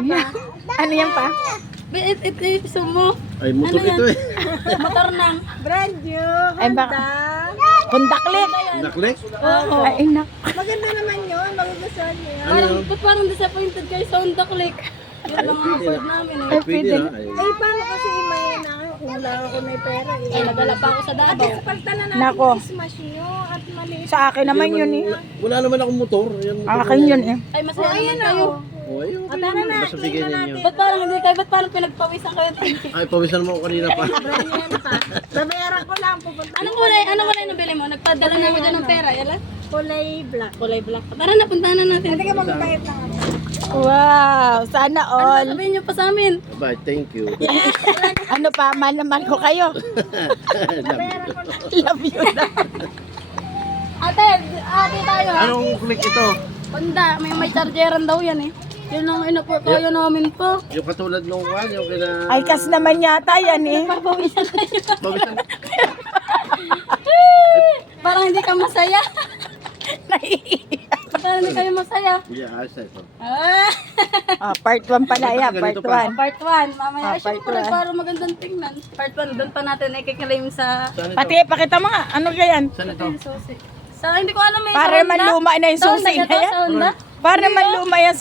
Ano yan pa? Ito mo. Ay, motor ito eh. Motor ng. Brand new. Ay, baka. Kundaklik. Naklik? Oo. Ay, nak. Maganda naman yun. Magugustuhan niyo yan. Parang, ba't parang disappointed kayo sa Honda Click? Yun lang ang afford namin eh. Ay, pwede na. Ay, Ay, paano kasi may na kung wala ako may pera eh. Ay, nagala pa ako sa Davao. At pagtala natin Nako. yung smash nyo at maliit. Sa akin naman yun eh. Wala naman akong motor. Yan, motor Akin na yun eh. Ay, masaya naman kayo. Oh, ayun. At tara na, Basta bigay ninyo. Ba't parang hindi kayo? Ba't parang pinagpawisan kayo? Ay, pawisan mo ako kanina pa. brand new yan pa. Babayaran ko lang pupunta. Anong kulay? Anong kulay ng bili mo? Nagpadala na ako dyan ng pera. Yalan? Kulay black. Kulay black. Tara na, puntahan na natin. Hindi ka magbayad lang ako. Wow, sana Ano all. sasabihin niyo pa sa amin? Bye, thank you. Ano pa, mahal na mahal ko kayo. Bayaran ko lang. Love you na. Ate, ate tayo ha? Anong click ito? Honda, may chargeran daw yan eh. Yun ang inapor kaya namin po. Yung katulad nung one, yung kina... Ay, kas naman yata yan eh. Papawisan tayo. Pawisan. Parang hindi ka masaya. Naiiyak. Parang hindi kayo masaya. Hindi, ayos na ito. Ah, Ah, part 1 pala yan, part Ganito pa. 1. part 1. Mamaya, Ah, part syempre, one. para magandang tingnan. Part 1, doon pa natin i-claim sa... Saan ito? Pati, pakita mo nga, ano yan? Saan ito? Susi. Sa, hindi ko alam eh. Para sa Honda. man luma na yung Sa Honda susi ka na to, yan. sa Honda? Para man luma yung